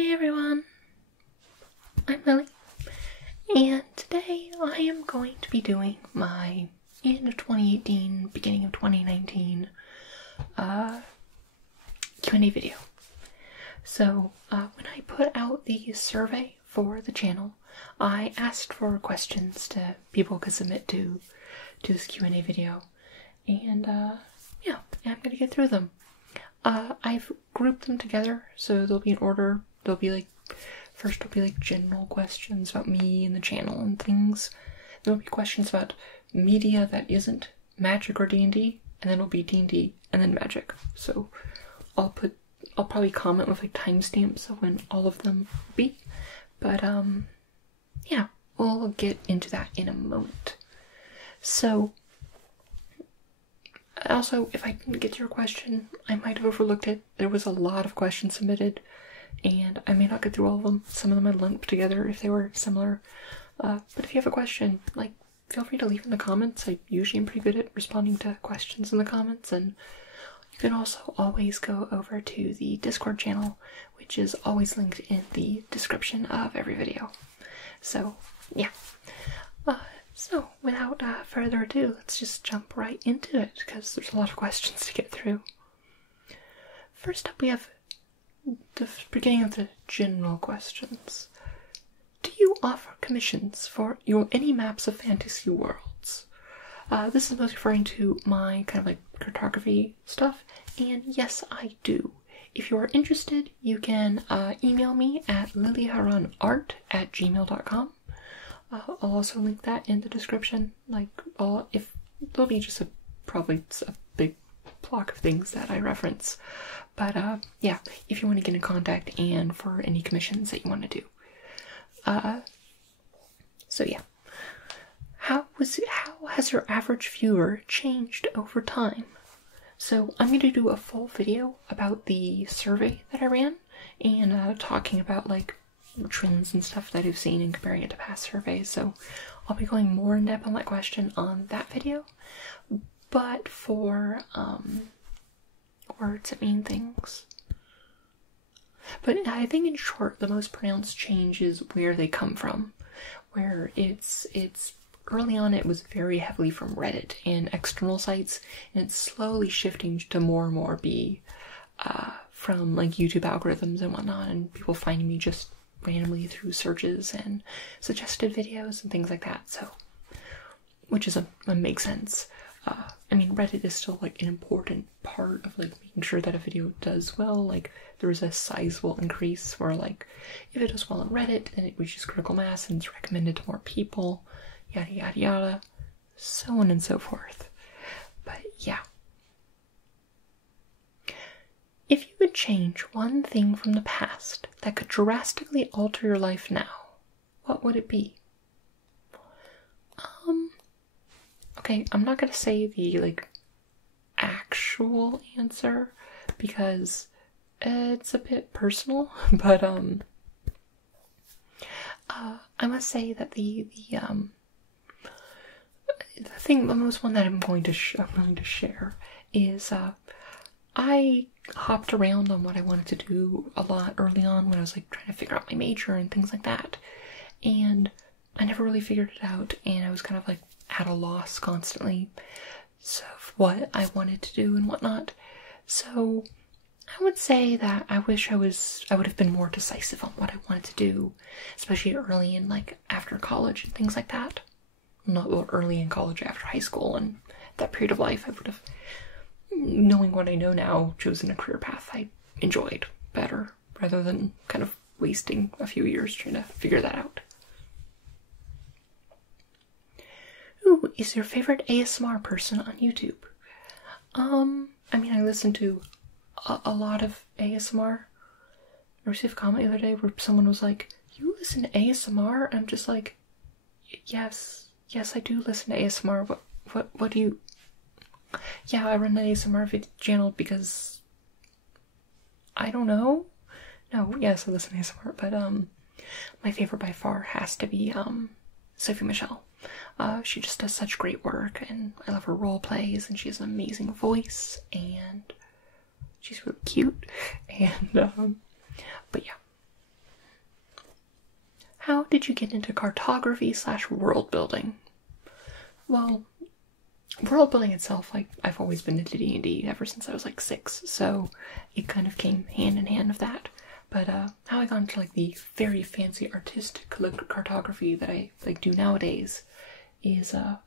Hey everyone, I'm Lily, and today I am going to be doing my end of 2018, beginning of 2019 Q&A video. So when I put out the survey for the channel, I asked for questions that people could submit to this Q&A video, and yeah, I'm gonna get through them. I've grouped them together, so they'll be in order. They'll be like, first will be like general questions about me and the channel and things. There'll be questions about media that isn't magic or D&D, and then it'll be D&D and then magic. So I'll probably comment with like timestamps of when all of them will be. But yeah, we'll get into that in a moment. So also, if I didn't get to your question, I might have overlooked it. There was a lot of questions submitted, and I may not get through all of them. Some of them I lumped together if they were similar. But if you have a question, like, feel free to leave in the comments. I usually am pretty good at responding to questions in the comments, and you can also always go over to the Discord channel, which is always linked in the description of every video. So, yeah. So, without further ado, let's just jump right into it, because there's a lot of questions to get through. First up, we have the beginning of the general questions. Do you offer commissions for any maps of fantasy worlds? This is most referring to my kind of like cartography stuff, and yes, I do. If you are interested, you can email me at lilyharanart@gmail.com. I'll also link that in the description. Like, if there'll be just probably a big block of things that I reference. But yeah, if you want to get in contact and for any commissions that you want to do. So yeah, how has your average viewer changed over time? So I'm going to do a full video about the survey that I ran and talking about like trends and stuff that I've seen and comparing it to past surveys. So I'll be going more in depth on that question on that video. But for words that mean things. But I think in short, the most pronounced change is where they come from. Where it's early on it was very heavily from Reddit and external sites, and it's slowly shifting to more and more be from like YouTube algorithms and whatnot, and people finding me just randomly through searches and suggested videos and things like that. So, which is makes sense. I mean, Reddit is still like an important part of like making sure that a video does well. Like, there is a sizable increase where like if it does well on Reddit, then it reaches critical mass and it's recommended to more people, yada yada yada, so on and so forth. But yeah. If you could change one thing from the past that could drastically alter your life now, what would it be? Okay, I'm not gonna say the like actual answer because it's a bit personal, but I must say that the most one that I'm willing to share is I hopped around on what I wanted to do a lot early on when I was like trying to figure out my major and things like that, and I never really figured it out, and I was kind of like at a loss constantly of what I wanted to do and whatnot. So I would say that I wish I would have been more decisive on what I wanted to do, especially early in like after college and things like that. Not well, early in college, after high school and that period of life, I would have, knowing what I know now, chosen a career path I enjoyed better rather than kind of wasting a few years trying to figure that out. Who is your favorite ASMR person on YouTube? I mean, I listen to a lot of ASMR. I received a comment the other day where someone was like, "You listen to ASMR?" I'm just like, yes, I do listen to ASMR. What do you? Yeah, I run an ASMR channel because I don't know. No, yes, I listen to ASMR, but my favorite by far has to be Sophie Michelle. She just does such great work, and I love her role plays, and she has an amazing voice, and she's really cute, and but yeah. how did you get into cartography / world building? Well, world building itself, like, I've always been into D&D ever since I was like 6, so it kind of came hand in hand with that. But how I got into like the very fancy artistic cartography that I like do nowadays is I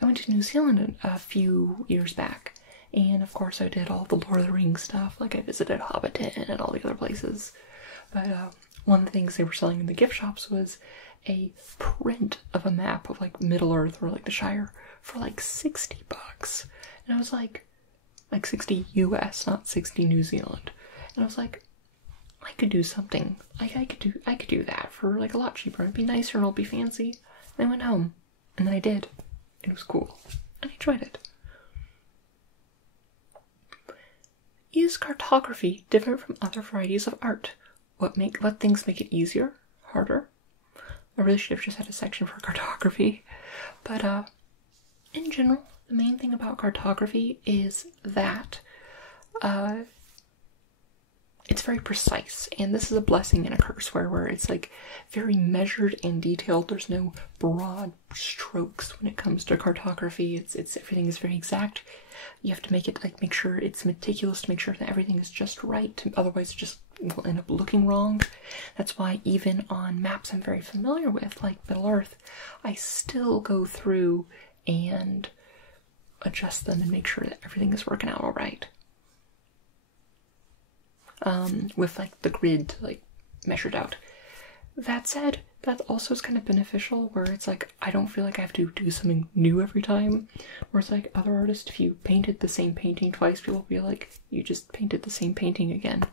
went to New Zealand a few years back, and of course I did all the Lord of the Rings stuff, like I visited Hobbiton and all the other places. But one of the things they were selling in the gift shops was a print of a map of like Middle Earth or like the Shire for like $60. And I was like 60 US, not 60 New Zealand. And I was like, I could do something. I could do that for like a lot cheaper. It'd be nicer and it'll be fancy. And I went home. And then I did. It was cool. And I enjoyed it. Is cartography different from other varieties of art? What things make it easier? Harder? I really should have just had a section for cartography. But in general, the main thing about cartography is that it's very precise, and this is a blessing and a curse where it's like very measured and detailed. There's no broad strokes when it comes to cartography. It's everything is very exact. You have to make sure it's meticulous to make sure that everything is just right. Otherwise, it just will end up looking wrong. That's why even on maps I'm very familiar with, like Middle Earth, I still go through and adjust them and make sure that everything is working out all right. With like the grid like measured out. That said, that also is kind of beneficial where it's like I don't feel like I have to do something new every time. Whereas like other artists, if you painted the same painting twice, people will be like, you just painted the same painting again.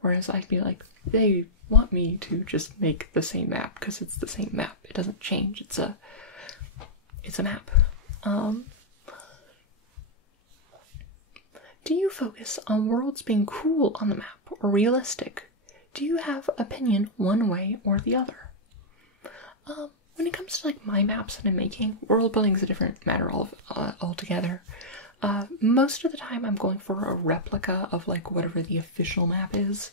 Whereas I'd be like, they want me to just make the same map because it's the same map. It doesn't change. It's a map. Do you focus on worlds being cool on the map or realistic? Do you have opinion one way or the other? When it comes to like my maps that I'm making, world building is a different matter altogether. Most of the time I'm going for a replica of like whatever the official map is.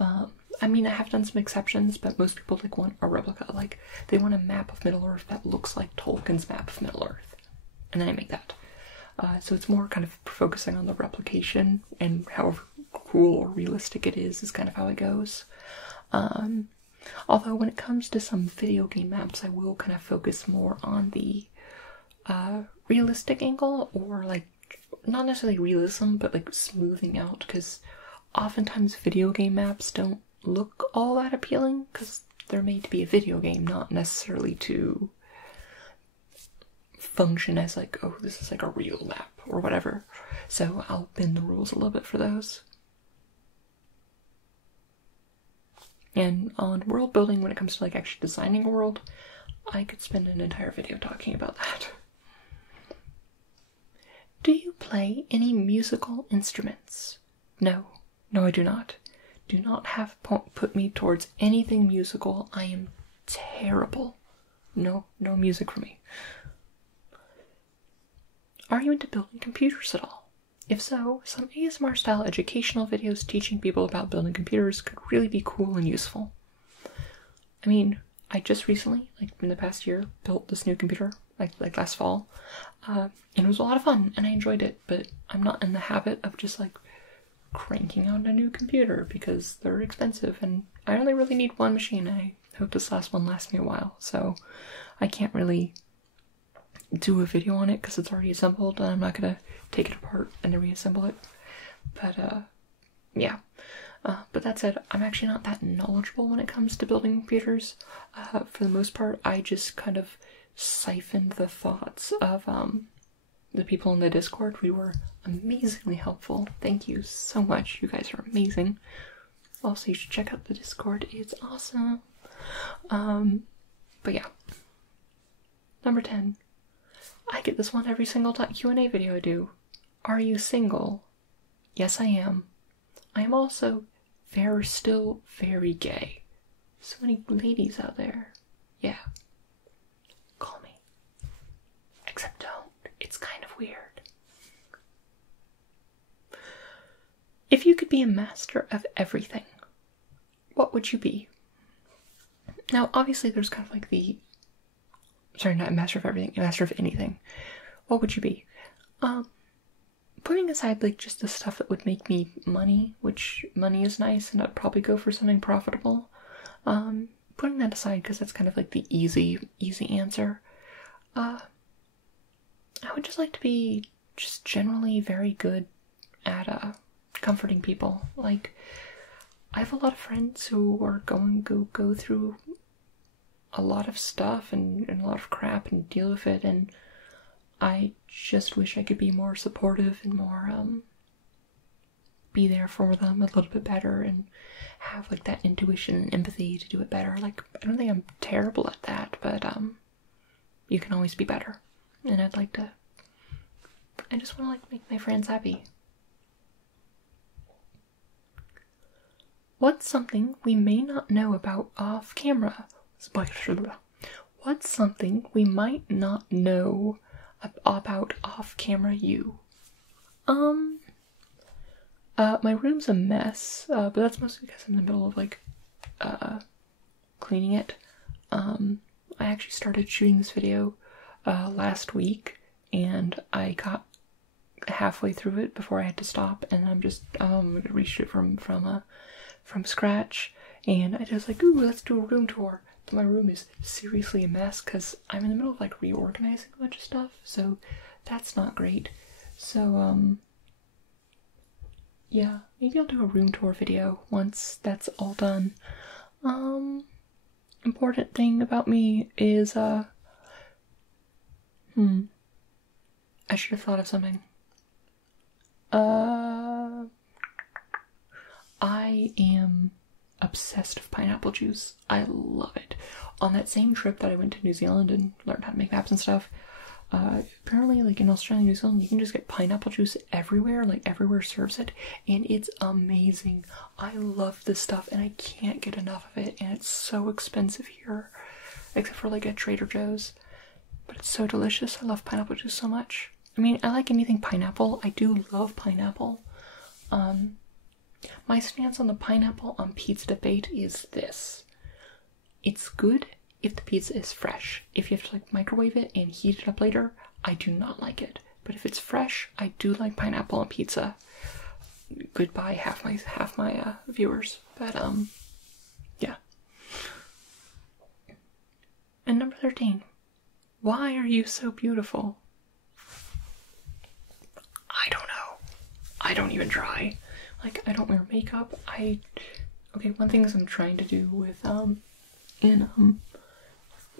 I mean, I have done some exceptions, but most people like want a replica. Like they want a map of Middle Earth that looks like Tolkien's map of Middle Earth, and then I make that. So it's more kind of focusing on the replication, and however cool or realistic it is kind of how it goes. Although when it comes to some video game maps, I will kind of focus more on the realistic angle, or like not necessarily realism, but like smoothing out, because oftentimes video game maps don't look all that appealing because they're made to be a video game, not necessarily to function as like, oh, this is like a real map or whatever. So I'll bend the rules a little bit for those. And on world building, when it comes to like actually designing a world, I could spend an entire video talking about that. Do you play any musical instruments? No, I do not. Do not have put me towards anything musical. I am terrible. No music for me. Are you into building computers at all? If so, some ASMR style educational videos teaching people about building computers could really be cool and useful. I mean, I just recently, like in the past year, built this new computer, like last fall, and it was a lot of fun and I enjoyed it, but I'm not in the habit of just like cranking out a new computer because they're expensive and I only really need one machine. I hope this last one lasts me a while, so I can't really do a video on it because it's already assembled and I'm not gonna take it apart and then reassemble it. But yeah. But that said, I'm actually not that knowledgeable when it comes to building computers. For the most part, I just kind of siphoned the thoughts of the people in the Discord. We were amazingly helpful. Thank you so much. You guys are amazing. Also, you should check out the Discord. It's awesome. But yeah. Number 10. I get this one every single Q&A video I do. Are you single? Yes, I am. I am also still very gay. So many ladies out there. Yeah. Call me. Except don't. It's kind of weird. If you could be a master of everything, what would you be? Now, obviously, there's kind of like the... Sorry, not a master of everything, a master of anything. What would you be? Putting aside, like, just the stuff that would make me money, which money is nice, and I'd probably go for something profitable. Putting that aside, because that's kind of like the easy answer. I would just like to be just generally very good at, comforting people. Like, I have a lot of friends who are going to go through a lot of stuff and a lot of crap and deal with it, and I just wish I could be more supportive and more, be there for them a little bit better and have, like, that intuition and empathy to do it better. Like, I don't think I'm terrible at that, but, you can always be better. And I just want to, like, make my friends happy. What's something we may not know about off camera? What's something we might not know about off-camera you? My room's a mess, but that's mostly because I'm in the middle of, like, cleaning it. I actually started shooting this video, last week, and I got halfway through it before I had to stop, and I'm gonna reshoot it from scratch, and I just like, ooh, let's do a room tour. But my room is seriously a mess, because I'm in the middle of, like, reorganizing a bunch of stuff, so that's not great. So, yeah, maybe I'll do a room tour video once that's all done. Important thing about me is, I should have thought of something. I am obsessed with pineapple juice. I love it. On that same trip that I went to New Zealand and learned how to make maps and stuff, apparently, like, in Australia and New Zealand, you can just get pineapple juice everywhere, like, everywhere serves it, and it's amazing. I love this stuff, and I can't get enough of it, and it's so expensive here, except for, like, at Trader Joe's, but it's so delicious. I love pineapple juice so much. I mean, I like anything pineapple. I do love pineapple. My stance on the pineapple on pizza debate is this. It's good if the pizza is fresh. If you have to, like, microwave it and heat it up later, I do not like it. But if it's fresh, I do like pineapple on pizza. Goodbye, half my viewers. But, yeah. And number 13. Why are you so beautiful? I don't know. I don't even try. Like, I don't wear makeup. Okay, one thing I'm trying to do with,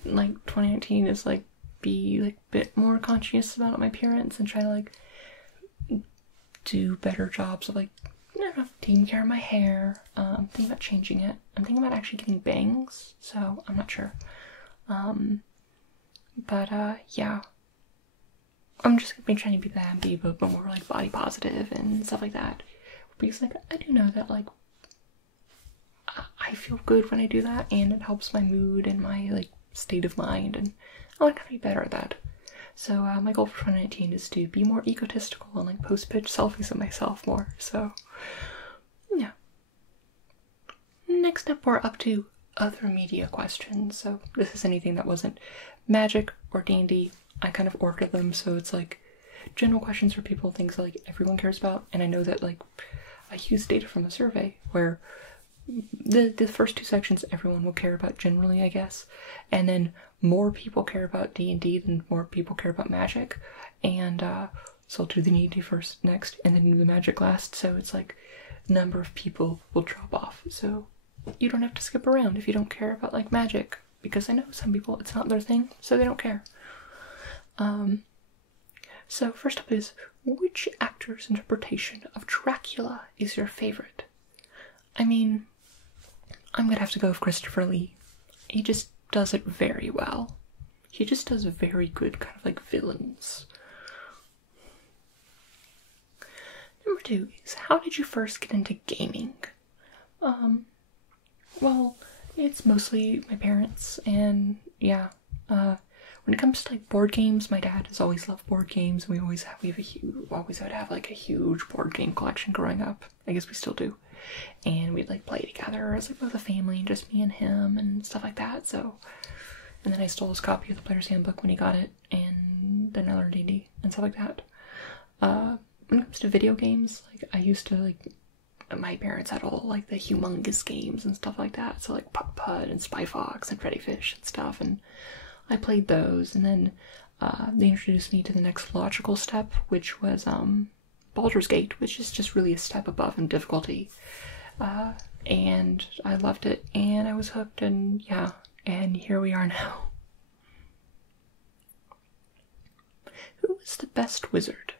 like, 2019 is, like, be, like, a bit more conscious about my appearance and try to, like, do better jobs of, like, I don't know, taking care of my hair. I'm thinking about changing it. I'm thinking about actually getting bangs, so I'm not sure. Yeah. I'm just gonna be trying to be that, be a bit more, like, body positive and stuff like that. Because, like, I do know that, like, I feel good when I do that, and it helps my mood and my, like, state of mind, and I want to be better at that. So, my goal for 2019 is to be more egotistical and, like, post pitch selfies of myself more, so, yeah. Next up, we're up to other media questions, so this is anything that wasn't magic or D&D. I kind of ordered them, so it's, like, general questions for people, things that, like, everyone cares about, and I know that, like, I use data from a survey where the first two sections everyone will care about generally, I guess, and then more people care about D&D than more people care about magic, and so I'll do the D&D first next, and then do the magic last, so it's like number of people will drop off, so you don't have to skip around if you don't care about, like, magic, because I know some people it's not their thing, so they don't care. So first up is, which actor's interpretation of Dracula is your favorite? I mean, I'm gonna have to go with Christopher Lee. He just does it very well. He just does very good kind of, like, villains. Number 2 is, how did you first get into gaming? Well, it's mostly my parents, and yeah, when it comes to, like, board games, my dad has always loved board games, and we always had to have, like, a huge board game collection growing up. I guess we still do. and we'd like play together as like with a family, just me and him and stuff like that. So, and then I stole his copy of the Player's Handbook when he got it, and then I learned D&D and stuff like that. When it comes to video games, like I used to like, my parents had all like the humongous games and stuff like that, so like Putt Putt and Spy Fox and Freddy Fish and stuff, and I played those. And then they introduced me to the next logical step, which was Baldur's Gate, which is just really a step above in difficulty, and I loved it, and I was hooked, and yeah, and here we are now. Who is the best wizard?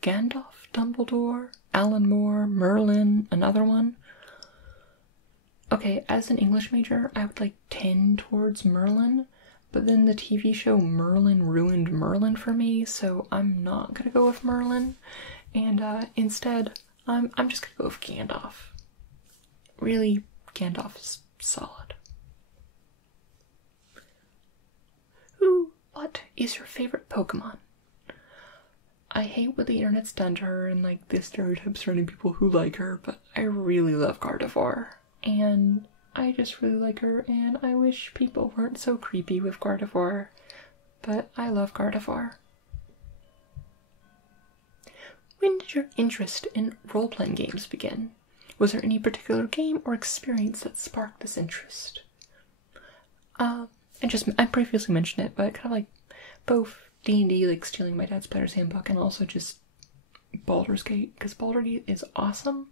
Gandalf, Dumbledore, Alan Moore, Merlin, another one? Okay, as an English major, I would like tend towards Merlin, but then the TV show Merlin ruined Merlin for me, so I'm not gonna go with Merlin, and instead, I'm just gonna go with Gandalf. Really, Gandalf is solid. What is your favorite Pokemon? I hate what the internet's done to her and like the stereotypes surrounding people who like her, but I really love Gardevoir, and I just really like her, and I wish people weren't so creepy with Gardevoir, but I love Gardevoir. When did your interest in role-playing games begin? Was there any particular game or experience that sparked this interest? I previously mentioned it, but kind of like both D&D, like stealing my dad's Player's Handbook, and also just Baldur's Gate, because Baldur's Gate is awesome,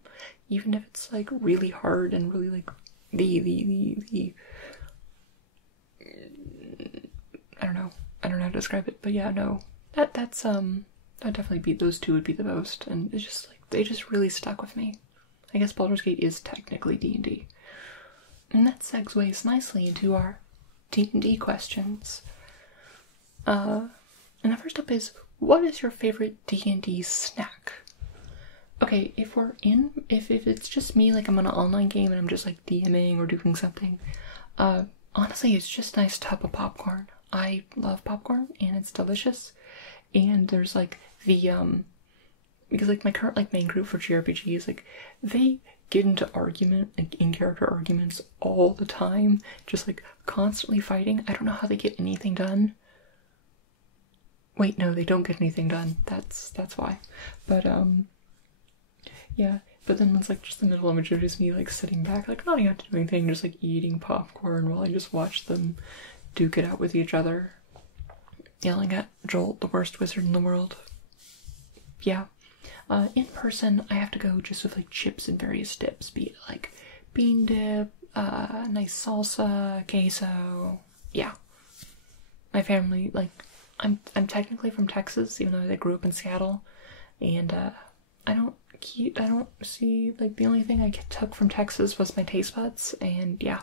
even if it's like really hard and really like the I don't know how to describe it, but yeah, no, that's that'd definitely be, those two would be the most, and it's just like they just really stuck with me. I guess Baldur's Gate is technically D&D, and that segues nicely into our D&D questions. And the first up is, what is your favorite D&D snack? Okay, if it's just me, like I'm on an online game and I'm just like DMing or doing something, honestly, it's just a nice tub of popcorn. I love popcorn, and it's delicious. And there's like the, because like my current like main group for JRPGs, like they get into like in-character arguments all the time, just like constantly fighting. I don't know how they get anything done. Wait, no, they don't get anything done. That's why. But yeah. But then it's like just the middle image of just me like sitting back, like not have to do anything, just like eating popcorn while I just watch them duke it out with each other, yelling at Jolt, the worst wizard in the world. Yeah. In person, I have to go just with like chips and various dips, be it like bean dip, nice salsa, queso. Yeah. My family, like, I'm technically from Texas, even though I grew up in Seattle, and I don't see, like, the only thing I took from Texas was my taste buds, and yeah.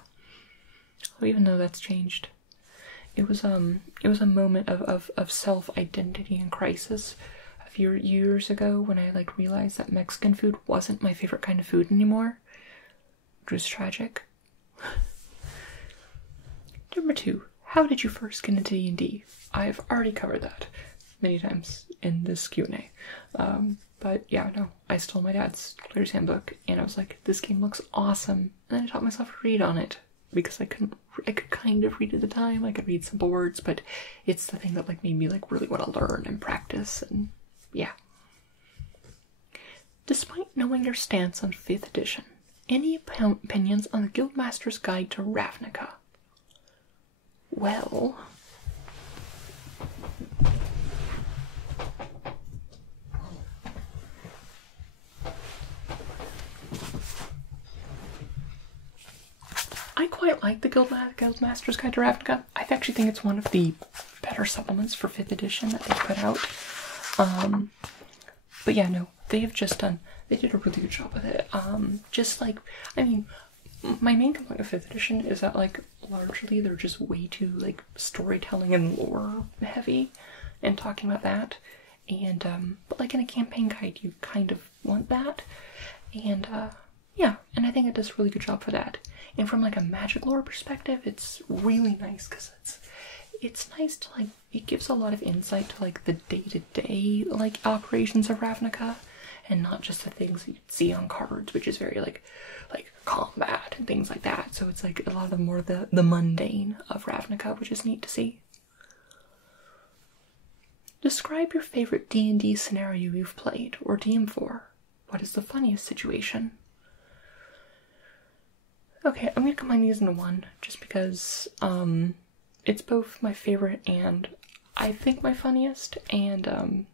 So even though that's changed, it was a moment of self-identity and crisis a few years ago when I like realized that Mexican food wasn't my favorite kind of food anymore, which was tragic. Number 2, how did you first get into D&D? I've already covered that many times in this Q&A. But yeah, no, I stole my dad's Player's Handbook, and I was like, this game looks awesome. And then I taught myself to read on it, because I could kind of read at the time. I could read simple words, but it's the thing that like made me like really want to learn and practice, and yeah. Despite knowing your stance on 5th edition, any opinions on the Guildmaster's Guide to Ravnica? Well, I quite like the Guildmaster's Guide to Ravnica. I actually think it's one of the better supplements for 5th edition that they put out. But yeah, no, they did a really good job with it. Just like, I mean, my main complaint with 5th edition is that, like, largely they're just way too, like, storytelling and lore heavy and talking about that. And, but like in a campaign guide, you kind of want that. And, yeah, and I think it does a really good job for that. And from like a magic lore perspective, it's really nice because it's nice to like, it gives a lot of insight to like the day-to-day like operations of Ravnica and not just the things that you'd see on cards, which is very like combat and things like that. So it's like a lot of the more the mundane of Ravnica, which is neat to see. Describe your favorite D&D scenario you've played or DM for. What is the funniest situation? Okay, I'm gonna combine these into one just because it's both my favorite and I think my funniest. And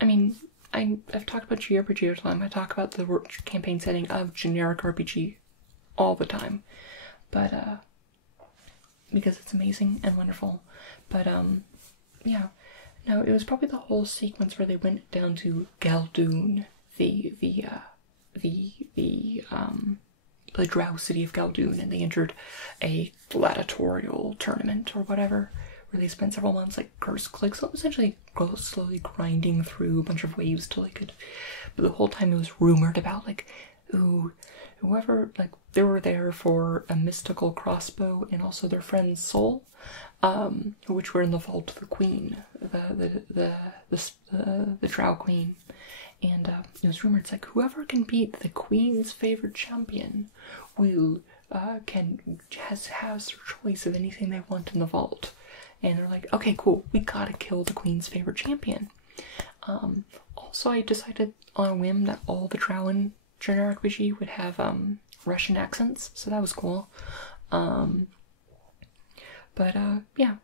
I mean, I've talked about JRPG all the time. I talk about the campaign setting of generic RPG all the time, but because it's amazing and wonderful. But yeah, no, it was probably the whole sequence where they went down to Galdoon, the drow city of Galdoon, and they entered a gladiatorial tournament or whatever, where they spent several months essentially slowly grinding through a bunch of waves till they could. But the whole time it was rumored about whoever they were there for a mystical crossbow and also their friend's soul, which were in the vault of the queen, the drow queen. And it was rumored it's like whoever can beat the queen's favorite champion will has their choice of anything they want in the vault. And they're like, okay, cool, we gotta kill the queen's favorite champion. Also, I decided on a whim that all the drow in generic RPG would have Russian accents, so that was cool. Yeah,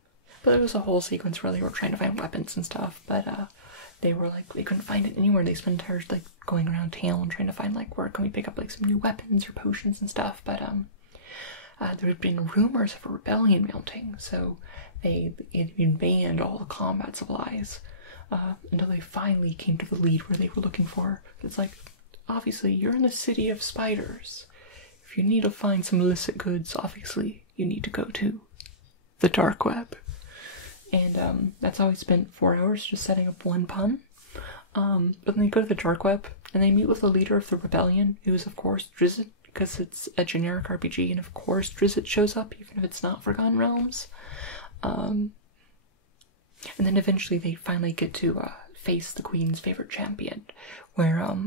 but there was a whole sequence where they were trying to find weapons and stuff, but they were like, they couldn't find it anywhere. They spent entire going around town trying to find where can we pick up some new weapons or potions and stuff. But there had been rumors of a rebellion mounting, so they had banned all the combat supplies until they finally came to the lead where they were looking for. It's like, obviously, you're in the city of spiders. If you need to find some illicit goods, obviously, you need to go to the dark web. And that's how I spent 4 hours just setting up one pun. But then they go to the dark web, and they meet with the leader of the rebellion, who is, of course, Drizzt, because it's a generic RPG, and of course Drizzt shows up, even if it's not Forgotten Realms. And then eventually they finally get to face the queen's favorite champion, where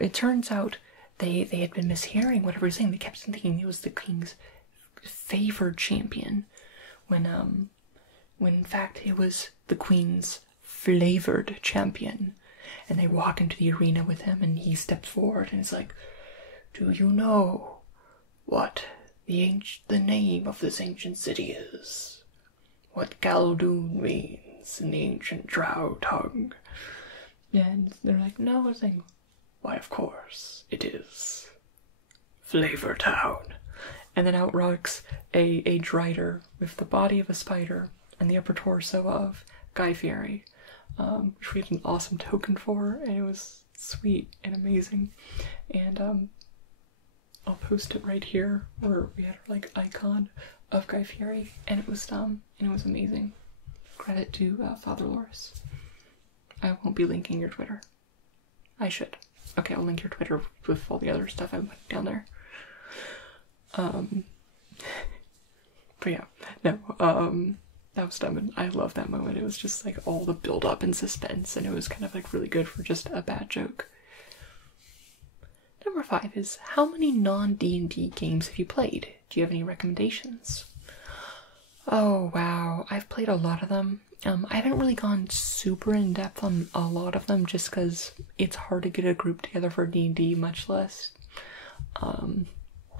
it turns out they had been mishearing whatever he was saying. They kept thinking he was the king's favored champion, when in fact it was the queen's flavored champion. And they walk into the arena with him, and he steps forward and is like, "Do you know what the name of this ancient city is? What Galdoon means in the ancient drow tongue?" And they're like, "No," it's like, "Why, of course, it is Flavor Town." And then out rocks a Drider with the body of a spider and the upper torso of Guy Fieri, which we had an awesome token for, and it was sweet and amazing. And I'll post it right here where we had our icon of Guy Fieri, and it was amazing. Credit to Father Loris. I won't be linking your Twitter. I should. Okay, I'll link your Twitter with all the other stuff I put down there. But yeah, no, that was dumb, and I love that moment. It was just all the build up and suspense, and it was kind of really good for just a bad joke. Number 5 is, how many non-D&D games have you played? Do you have any recommendations? Oh wow, I've played a lot of them. I haven't really gone super in depth on a lot of them just because it's hard to get a group together for D&D, much less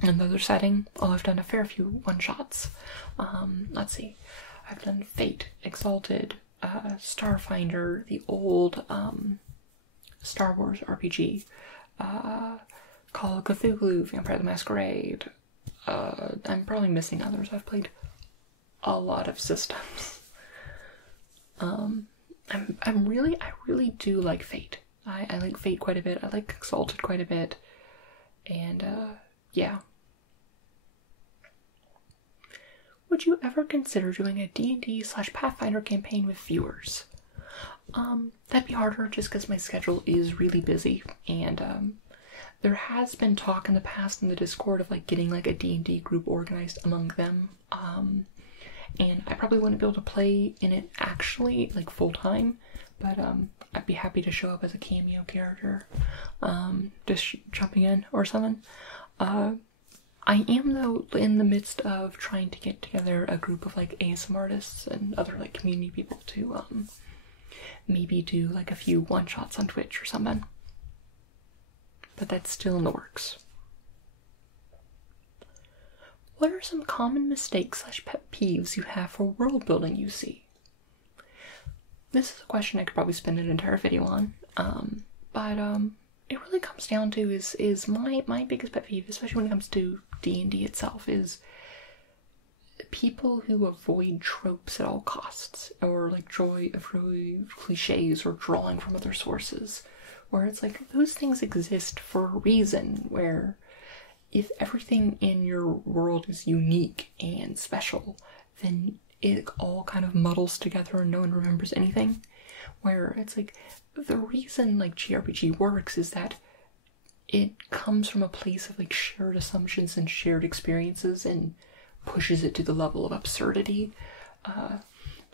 another setting. Although I've done a fair few one-shots. Let's see. I've done Fate, Exalted, Starfinder, the old Star Wars RPG, Call of Cthulhu, Vampire the Masquerade. I'm probably missing others. I've played a lot of systems. I really do like Fate. I like Fate quite a bit. I like Exalted quite a bit. And, yeah. Would you ever consider doing a D&D/Pathfinder campaign with viewers? That'd be harder just because my schedule is really busy, and there has been talk in the past in the Discord of getting a D&D group organized among them, and I probably wouldn't be able to play in it actually full time, but I'd be happy to show up as a cameo character, just jumping in or something. I am, though, in the midst of trying to get together a group of, like, ASM artists and other, like, community people to, maybe do, like, a few one-shots on Twitch or something. But that's still in the works. What are some common mistakes / pet peeves you have for world building you see? This is a question I could probably spend an entire video on, but it really comes down to is my biggest pet peeve, especially when it comes to D&D itself, is people who avoid tropes at all costs, or like avoid cliches or drawing from other sources, where it's like those things exist for a reason, where if everything in your world is unique and special, then it all kind of muddles together and no one remembers anything. Where it's like, the reason like JRPG works is that it comes from a place of like shared assumptions and shared experiences and pushes it to the level of absurdity,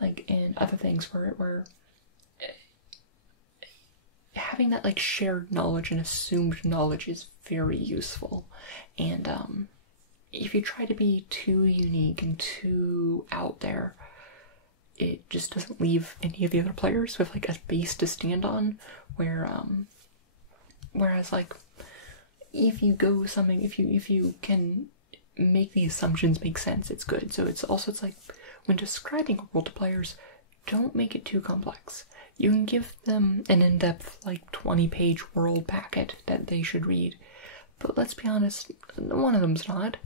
like in other things where having that like shared knowledge and assumed knowledge is very useful. And if you try to be too unique and too out there, it just doesn't leave any of the other players with like a base to stand on. Whereas like if you go with something, if you can make the assumptions make sense, it's good. So it's like when describing a world to players, don't make it too complex. You can give them an in-depth like 20-page world packet that they should read, but let's be honest, one of them's not.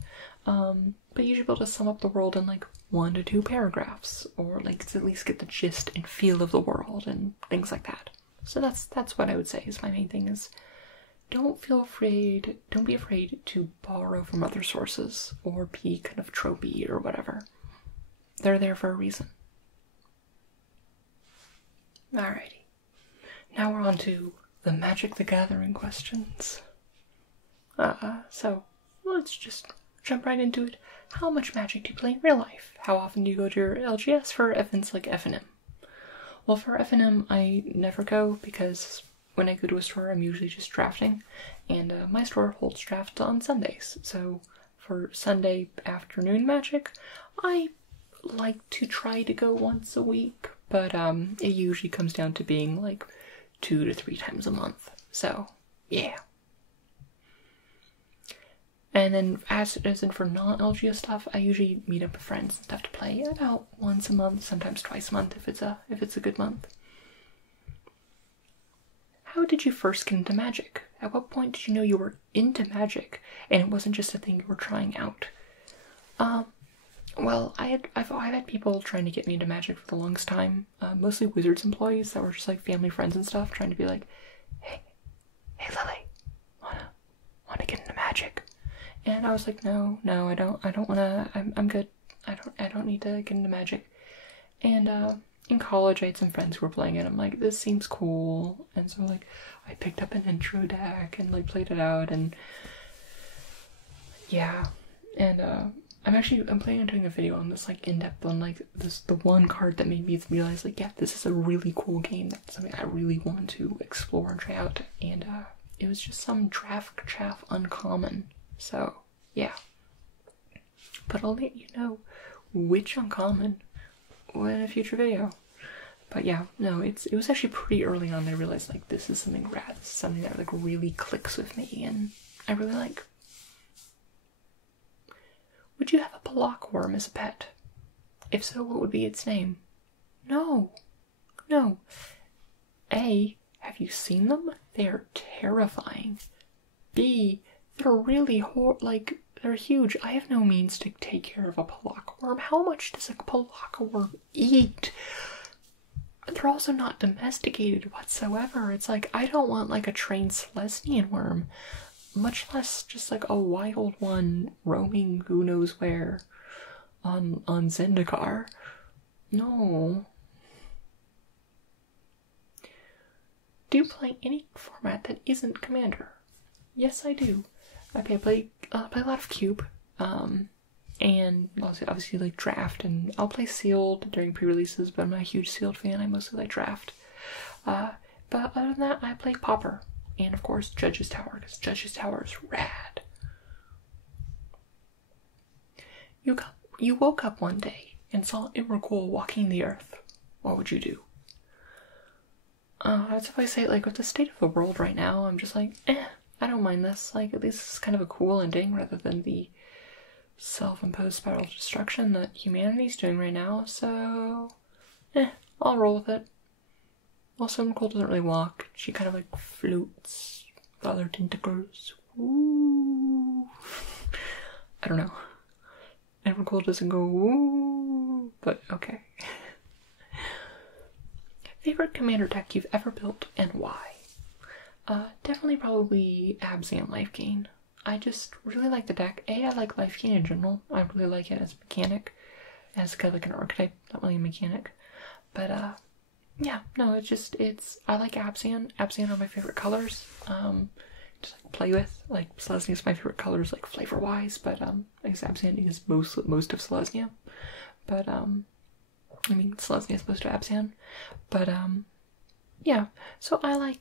But you should be able to sum up the world in like 1 to 2 paragraphs, or like to at least get the gist and feel of the world and things like that. So that's what I would say is my main thing, is don't be afraid to borrow from other sources or be kind of tropey or whatever. They're there for a reason. Alrighty. Now we're on to the Magic the Gathering questions. So let's just jump right into it. How much Magic do you play in real life? How often do you go to your LGS for events like FNM? Well, for FNM, I never go because when I go to a store, I'm usually just drafting, and my store holds drafts on Sundays. So for Sunday afternoon Magic, I like to try to go once a week, but it usually comes down to being like 2 to 3 times a month. So yeah. And then as in for non-LGS stuff, I usually meet up with friends and stuff to play about once a month, sometimes twice a month if it's a good month. How did you first get into Magic? At what point did you know you were into Magic and it wasn't just a thing you were trying out? Well, I've had people trying to get me into Magic for the longest time, mostly Wizards employees that were just like family friends and stuff, trying to be like, hey Lily, wanna get into Magic? And I was like, no, I don't wanna, I'm good. I don't need to get into Magic. And in college, I had some friends who were playing it. I'm like, this seems cool. And so like, I picked up an intro deck and like played it out, and yeah. And I'm planning on doing a video on this, like in-depth on like the one card that made me realize like, yeah, this is a really cool game. That's something I really want to explore and try out. And it was just some draft chaff uncommon. So yeah. But I'll let you know which uncommon in a future video. But yeah, no, it was actually pretty early on that I realized like this is something rad. This is something that like really clicks with me and I really like. Would you have a blockworm as a pet? If so, what would be its name? No. A, have you seen them? They are terrifying. B, they're really they're huge. I have no means to take care of a blockworm. How much does a blockworm eat? They're also not domesticated whatsoever. It's like, I don't want like a trained Selesnian worm, much less just like a wild one roaming who knows where on Zendikar. No. Do you play any format that isn't Commander? Yes, I do. I play a lot of Cube, and obviously like Draft, and I'll play Sealed during pre-releases, but I'm not a huge Sealed fan. I mostly like Draft. But other than that, I play Popper. And of course, Judge's Tower, because Judge's Tower is rad. You woke up one day and saw Imragul walking the earth. What would you do? That's if I say, like, with the state of the world right now, I'm just like, I don't mind this. Like, at least it's kind of a cool ending rather than the self-imposed spiral of destruction that humanity's doing right now, so I'll roll with it. Also, Imragul doesn't really walk. She kind of, like, floats with other tentacles. Ooh. I don't know. Imragul doesn't go ooh, but okay. Favorite commander deck you've ever built and why? Definitely probably Abzan Life Gain. I just really like the deck. I like Life Gain in general. I really like it as a mechanic. As kind of like an archetype, not really a mechanic. But, yeah, no, I like Abzan. Abzan are my favorite colors. Just like play with. Like, Selesnya is my favorite colors, like flavor-wise, but, I guess Abzan is most of Selesnya. But, I mean, Selesnya is most of Abzan. But, yeah, so I like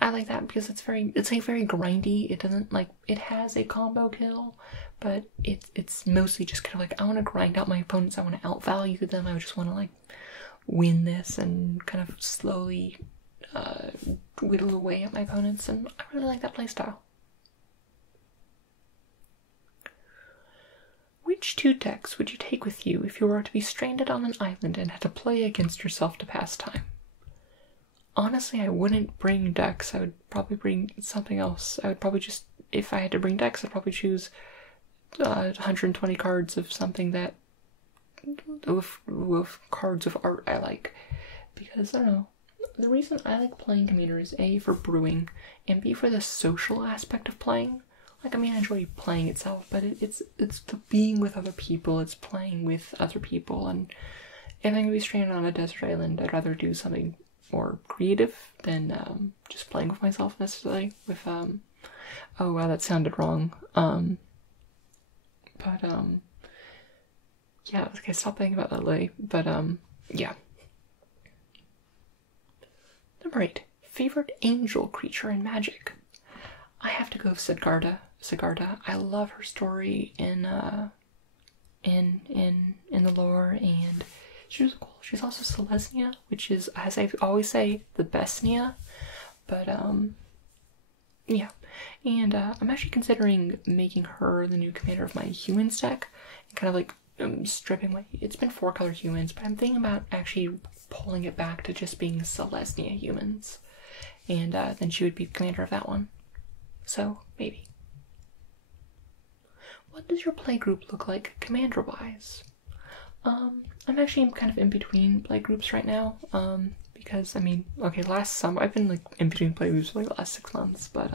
that because it's like very grindy. It doesn't, like, it has a combo kill, but it's mostly just kind of like, I want to grind out my opponents, I want to outvalue them, I just want to, like, win this and kind of slowly whittle away at my opponents, and I really like that playstyle. Which two decks would you take with you if you were to be stranded on an island and had to play against yourself to pass time? Honestly, I wouldn't bring decks. I would probably bring something else. I would probably just, if I had to bring decks, I'd probably choose 120 cards of something that, with cards of art I like. Because, I don't know, the reason I like playing Commander is A, for brewing, and B, for the social aspect of playing. Like, I mean, I enjoy playing itself, but it's the being with other people, it's playing with other people, and if I'm going to be stranded on a desert island, I'd rather do something more creative than just playing with myself necessarily. With oh wow, that sounded wrong. But yeah, okay, stop thinking about that lately. But yeah. Number 8, favorite angel creature in Magic. I have to go with Siddhartha. I love her story in the lore, and she's cool. She's also Selesnya, which is, as I always say, the best Nia. But, yeah. And, I'm actually considering making her the new commander of my humans deck. And kind of like, stripping my... It's been 4-color humans, but I'm thinking about actually pulling it back to just being Selesnya humans. And, then she would be the commander of that one. So, maybe. What does your playgroup look like, commander-wise? I'm actually kind of in between playgroups right now, because, I mean, okay, last summer, I've been, like, in between playgroups for, like, the last 6 months, but,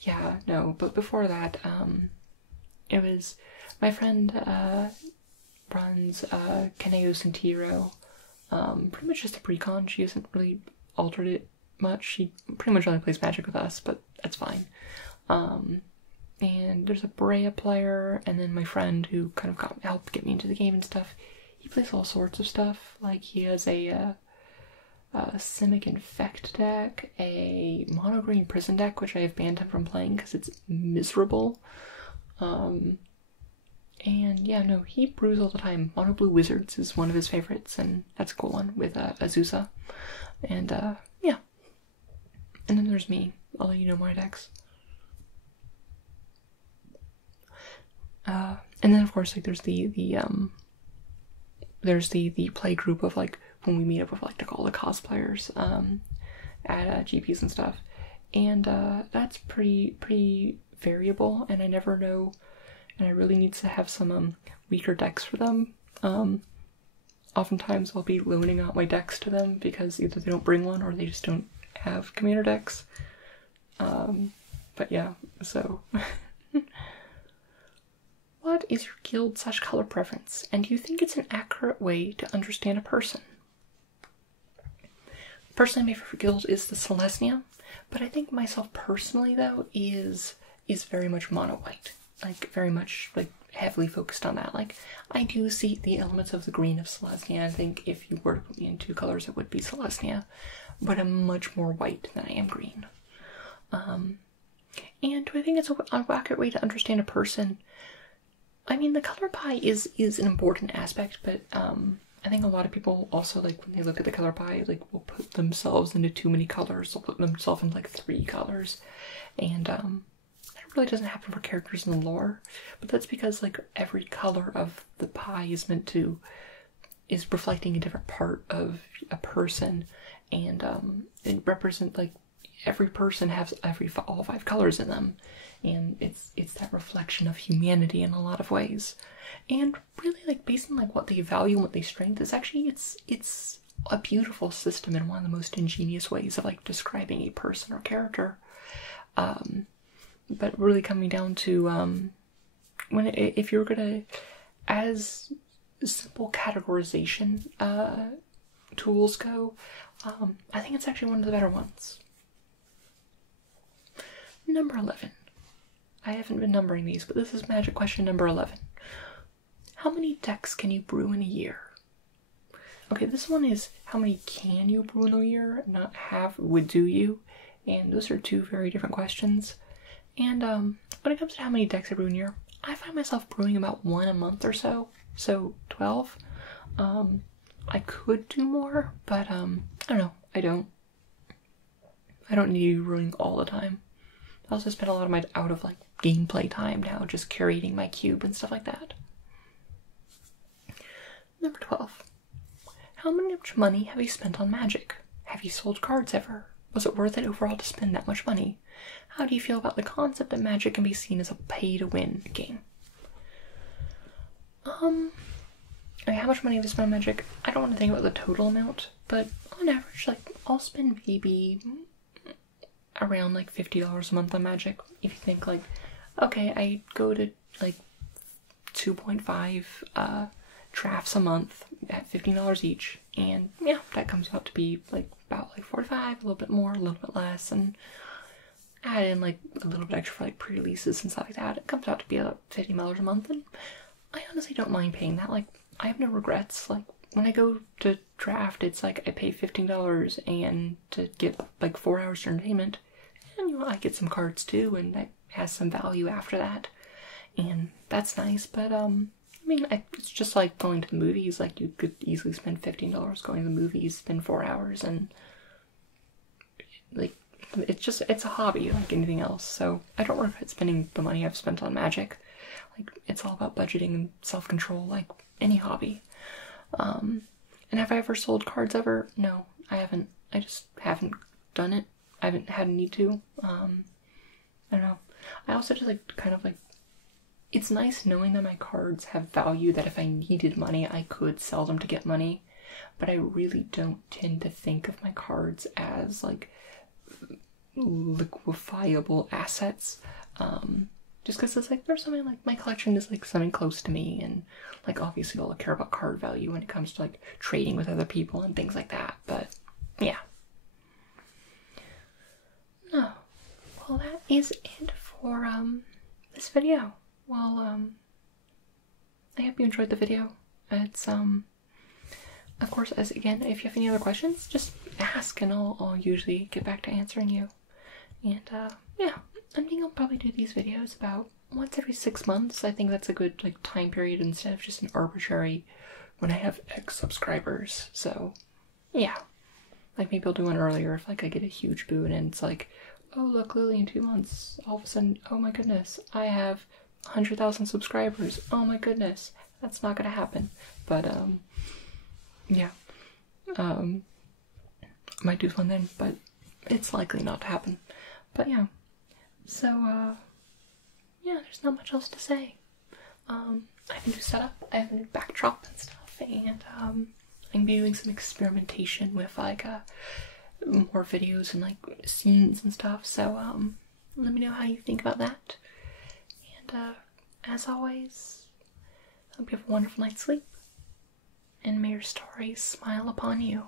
yeah, no, but before that, it was, my friend, runs, Kaneo Sentiro, pretty much just a precon. She hasn't really altered it much. She pretty much only plays Magic with us, but that's fine. And there's a Brea player, and then my friend who kind of helped get me into the game and stuff. He plays all sorts of stuff. Like, he has a Simic Infect deck, a Mono Green Prison deck, which I have banned him from playing because it's miserable. And yeah, no, he brews all the time. Mono Blue Wizards is one of his favorites, and that's a cool one with Azusa. And yeah. And then there's me. I'll let you know my decks. And then of course, like, there's the play group of, like, when we meet up with, like, all the cosplayers at GPs and stuff, and that's pretty variable, and I never know, and I really need to have some weaker decks for them. Oftentimes I'll be loaning out my decks to them because either they don't bring one or they just don't have commander decks. But yeah, so what is your guild/color preference, and do you think it's an accurate way to understand a person? Personally, my favorite guild is the Selesnya, but I think myself personally, though, is very much mono-white. Like, very much, like, heavily focused on that. Like, I do see the elements of the green of Selesnya. I think if you were to put me in 2 colors, it would be Selesnya, but I'm much more white than I am green. And do I think it's an accurate way to understand a person? I mean, the color pie is an important aspect, but I think a lot of people also, like, when they look at the color pie, like, will put themselves into too many colors. They'll put themselves in like 3 colors, and that really doesn't happen for characters in the lore. But that's because, like, every color of the pie is reflecting a different part of a person, and it represents, like, every person has all 5 colors in them, and it's that reflection of humanity in a lot of ways. And really, like, based on like what they value and what they strength is, actually it's a beautiful system and one of the most ingenious ways of like describing a person or character. But really coming down to if you're gonna, as simple categorization tools go, I think it's actually one of the better ones. Number 11. I haven't been numbering these, but this is magic question number 11. How many decks can you brew in a year? Okay, this one is how many can you brew in a year, not do you? And those are 2 very different questions. And when it comes to how many decks I brew in a year, I find myself brewing about 1 a month or so. So 12. I could do more, but I don't know. I don't need to be brewing all the time. I also spend a lot of my out of like gameplay time now just curating my cube and stuff like that. Number 12. How much money have you spent on Magic? Have you sold cards ever? Was it worth it overall to spend that much money? How do you feel about the concept that Magic can be seen as a pay-to-win game? Okay, how much money have you spent on Magic? I don't want to think about the total amount, but on average, like, I'll spend maybe around like $50 a month on Magic. If you think like, okay, I go to like 2.5 drafts a month at $15 each, and yeah, that comes out to be like about like 45, a little bit more, a little bit less, and add in like a little bit extra for like pre-releases and stuff like that. It comes out to be about $50 a month, and I honestly don't mind paying that. Like, I have no regrets. Like, when I go to draft, it's like I pay $15 and to get like 4 hours of entertainment, and you know, I get some cards too, and that has some value after that, and that's nice. But I mean, it's just like going to the movies. Like, you could easily spend $15 going to the movies, spend 4 hours, and like, it's a hobby like anything else. So I don't regret spending the money I've spent on Magic. Like, it's all about budgeting and self-control, like any hobby. And have I ever sold cards ever? No, I haven't. I just haven't done it. I haven't had a need to. I don't know. I also just like kind of like, it's nice knowing that my cards have value, that if I needed money, I could sell them to get money. But I really don't tend to think of my cards as like liquefiable assets. Just because it's like, there's something like, my collection is like something close to me, and like obviously I'll care about card value when it comes to like trading with other people and things like that. But yeah. No. Well, that is it for this video. Well, I hope you enjoyed the video. It's of course, as again, if you have any other questions, just ask and I'll usually get back to answering you. And yeah, I think I'll probably do these videos about once every 6 months. I think that's a good like time period instead of just an arbitrary when I have X subscribers. So yeah, like maybe I'll do one earlier if like I get a huge boon and it's like, oh look, Lily, in 2 months, all of a sudden, oh my goodness, I have 100,000 subscribers. Oh my goodness, that's not gonna happen. But yeah, I might do one then, but it's likely not to happen. But yeah, so yeah, there's not much else to say. I have a new setup, I have a new backdrop and stuff, and I'm doing some experimentation with like more videos and like scenes and stuff. So let me know how you think about that. And as always, I hope you have a wonderful night's sleep, and may your stories smile upon you.